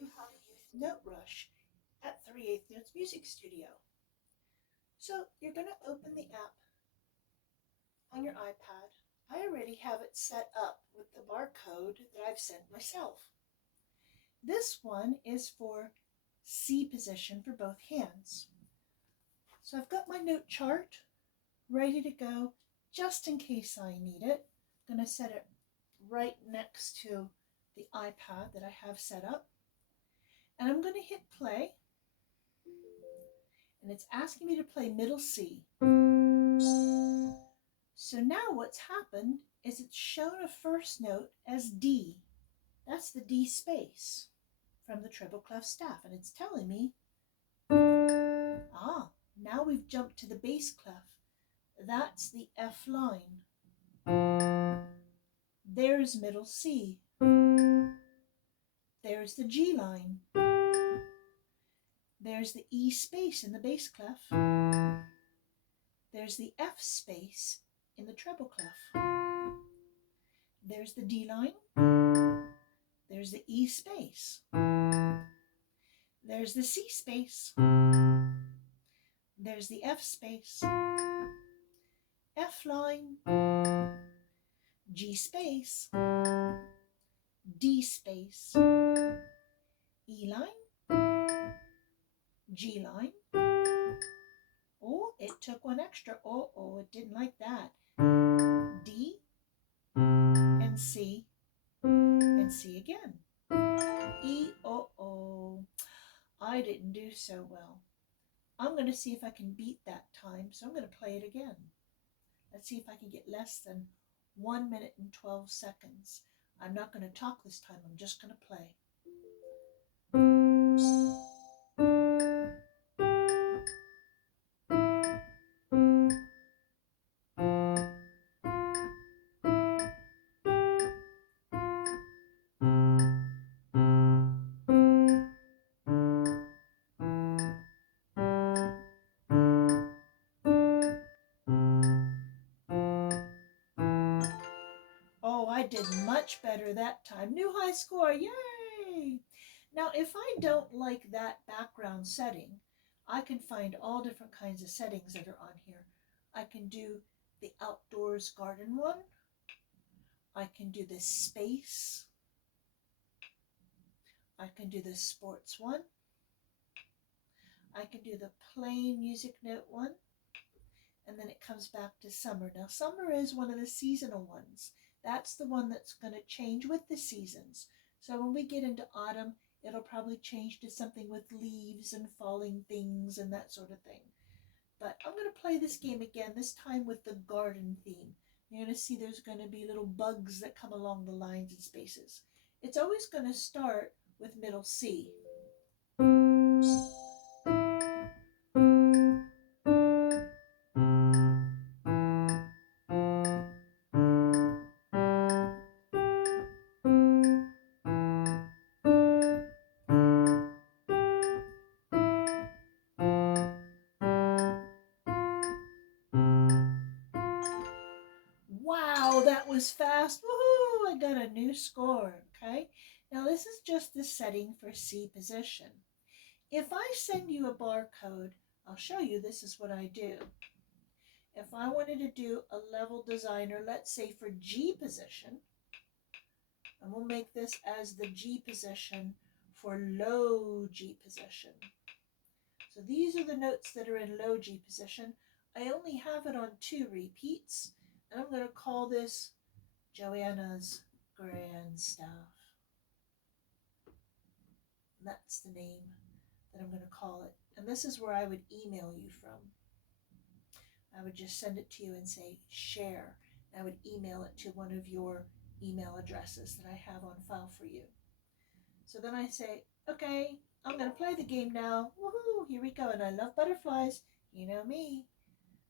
you how to use NoteRush at 3/8 Notes Music Studio. So you're going to open the app on your iPad. I already have it set up with the barcode that I've sent myself. This one is for C position for both hands. So I've got my note chart ready to go just in case I need it. I'm going to set it right next to the iPad that I have set up. And I'm going to hit play. And it's asking me to play middle C. So now what's happened is it's shown a first note as D. That's the D space from the treble clef staff. And it's telling me, now we've jumped to the bass clef. That's the F line. There's middle C. There's the G line. There's the E space in the bass clef. There's the F space in the treble clef. There's the D line. There's the E space. There's the C space. There's the F space. F line. G space. D space. E line. G line. Oh, it took one extra. Oh, it didn't like that. D and C and C again. E, I didn't do so well. I'm going to see if I can beat that time, so I'm going to play it again. Let's see if I can get less than 1 minute and 12 seconds. I'm not going to talk this time, I'm just going to play. Oh, I did much better that time. New high score, yay! Now, if I don't like that background setting, I can find all different kinds of settings that are on here. I can do the outdoors garden one. I can do the space. I can do the sports one. I can do the plain music note one. And then it comes back to summer. Now, summer is one of the seasonal ones. That's the one that's going to change with the seasons. So when we get into autumn, it'll probably change to something with leaves and falling things and that sort of thing. But I'm going to play this game again, this time with the garden theme. You're going to see there's going to be little bugs that come along the lines and spaces. It's always going to start with middle C. Wow, that was fast. Woohoo! I got a new score, okay? Now this is just the setting for C position. If I send you a barcode, I'll show you this is what I do. If I wanted to do a level designer, let's say for G position, and we'll make this as the G position for low G position. So these are the notes that are in low G position. I only have it on 2 repeats, and I'm going to call this Joanna's Grand Staff. That's the name that I'm going to call it. And this is where I would email you from. I would just send it to you and say share. I would email it to one of your email addresses that I have on file for you. So then I say, okay, I'm going to play the game now. Woohoo, here we go. And I love butterflies. You know me.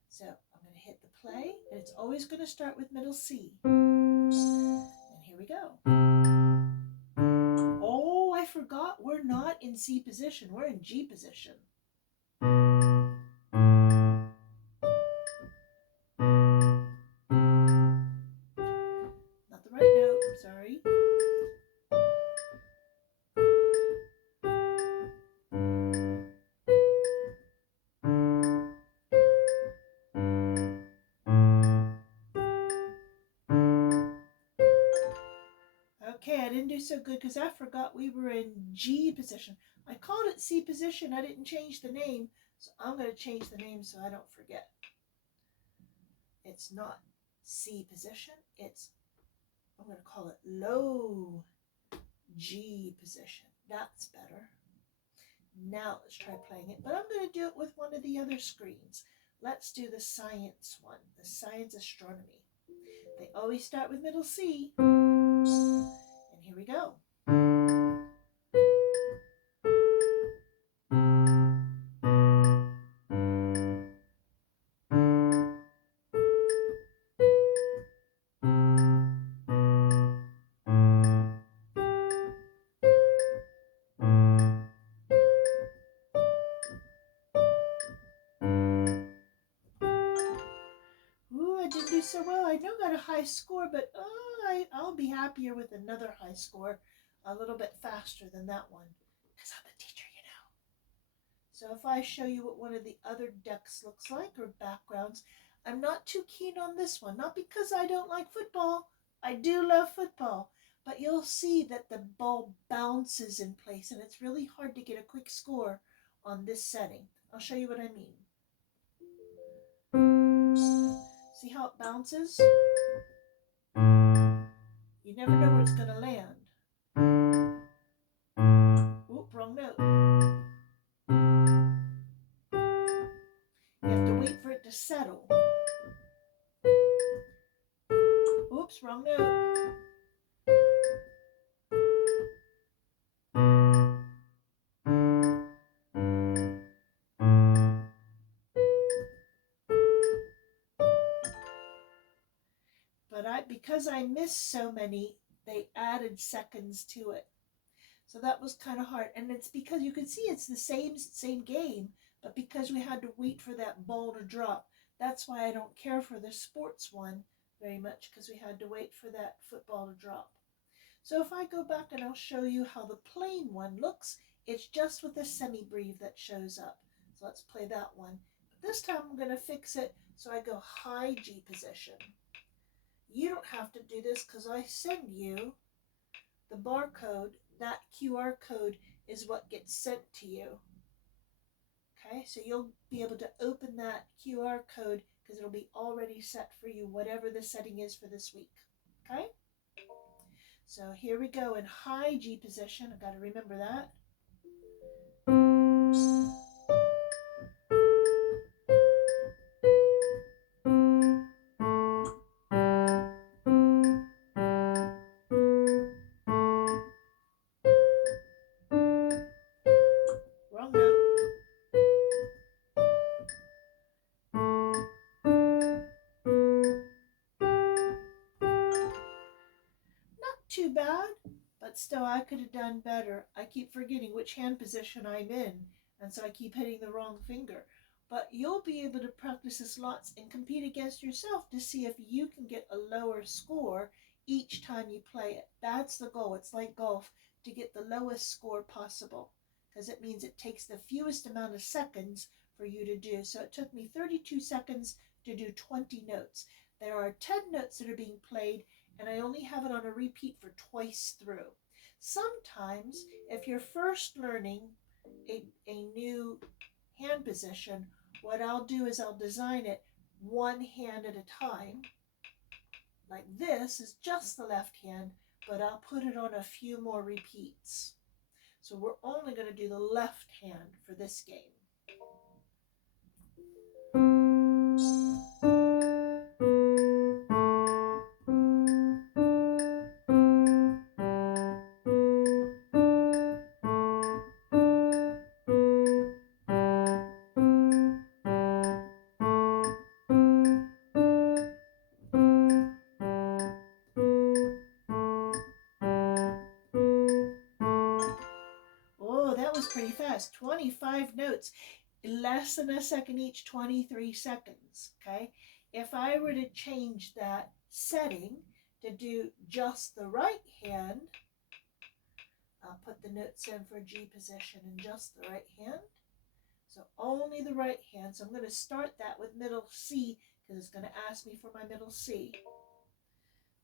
So I'm going to hit the play, and it's always going to start with middle C. And here we go. Oh, I forgot. We're not in C position. We're in G position. Not the right note. I'm sorry. didn't do so good because I forgot we were in G position. I called it C position. I didn't change the name. So I'm going to change the name so I don't forget. It's not C position. I'm going to call it low G position. That's better. Now let's try playing it. But I'm going to do it with one of the other screens. Let's do the science one, the science astronomy. They always start with middle C. And here we go. Ooh, I didn't do so well. I know I got a high score, but I'll be happier with another high score a little bit faster than that one because I'm a teacher, you know. So if I show you what one of the other decks looks like or backgrounds, I'm not too keen on this one. Not because I don't like football. I do love football. But you'll see that the ball bounces in place and it's really hard to get a quick score on this setting. I'll show you what I mean. See how it bounces? You never know where it's going to land. Oop, wrong note. You have to wait for it to settle. Oops, wrong note. But because I missed so many, they added seconds to it. So that was kind of hard. And it's because you can see it's the same game, but because we had to wait for that ball to drop. That's why I don't care for the sports one very much, because we had to wait for that football to drop. So if I go back and I'll show you how the plain one looks, it's just with the semi-breve that shows up. So let's play that one. But this time I'm going to fix it so I go high G position. You don't have to do this because I send you the barcode. That QR code is what gets sent to you. Okay, so you'll be able to open that QR code because it'll be already set for you, whatever the setting is for this week. Okay, so here we go in high G position. I've got to remember that. Wrong note. Not too bad, but still I could have done better. I keep forgetting which hand position I'm in, and so I keep hitting the wrong finger. But you'll be able to practice this lots and compete against yourself to see if you can get a lower score each time you play it. That's the goal. It's like golf, to get the lowest score possible, because it means it takes the fewest amount of seconds for you to do. So it took me 32 seconds to do 20 notes. There are 10 notes that are being played, and I only have it on a repeat for twice through. Sometimes, if you're first learning a new hand position, what I'll do is I'll design it one hand at a time. Like this is just the left hand, but I'll put it on a few more repeats. So we're only going to do the left hand for this game. Oh, that was pretty fast. 25 notes. Less than a second each, 23 seconds. Okay? If I were to change that setting to do just the right hand, I'll put the notes in for G position in just the right hand. So only the right hand. So I'm going to start that with middle C because it's going to ask me for my middle C.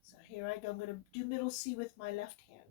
So here I go. I'm going to do middle C with my left hand.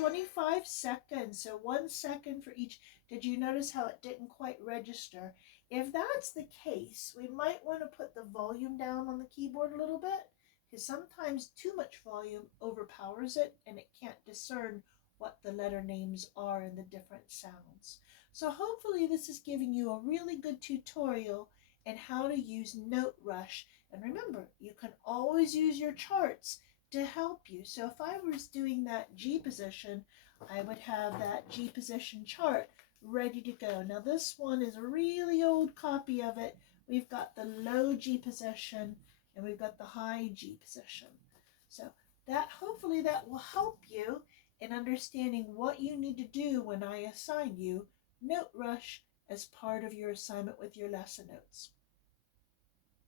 25 seconds, so 1 second for each. Did you notice how it didn't quite register? If that's the case, we might want to put the volume down on the keyboard a little bit, because sometimes too much volume overpowers it and it can't discern what the letter names are and the different sounds. So hopefully this is giving you a really good tutorial in how to use NoteRush. And remember, you can always use your charts to help you. So if I was doing that G position, I would have that G position chart ready to go. Now this one is a really old copy of it. We've got the low G position and we've got the high G position. So that hopefully that will help you in understanding what you need to do when I assign you NoteRush as part of your assignment with your lesson notes.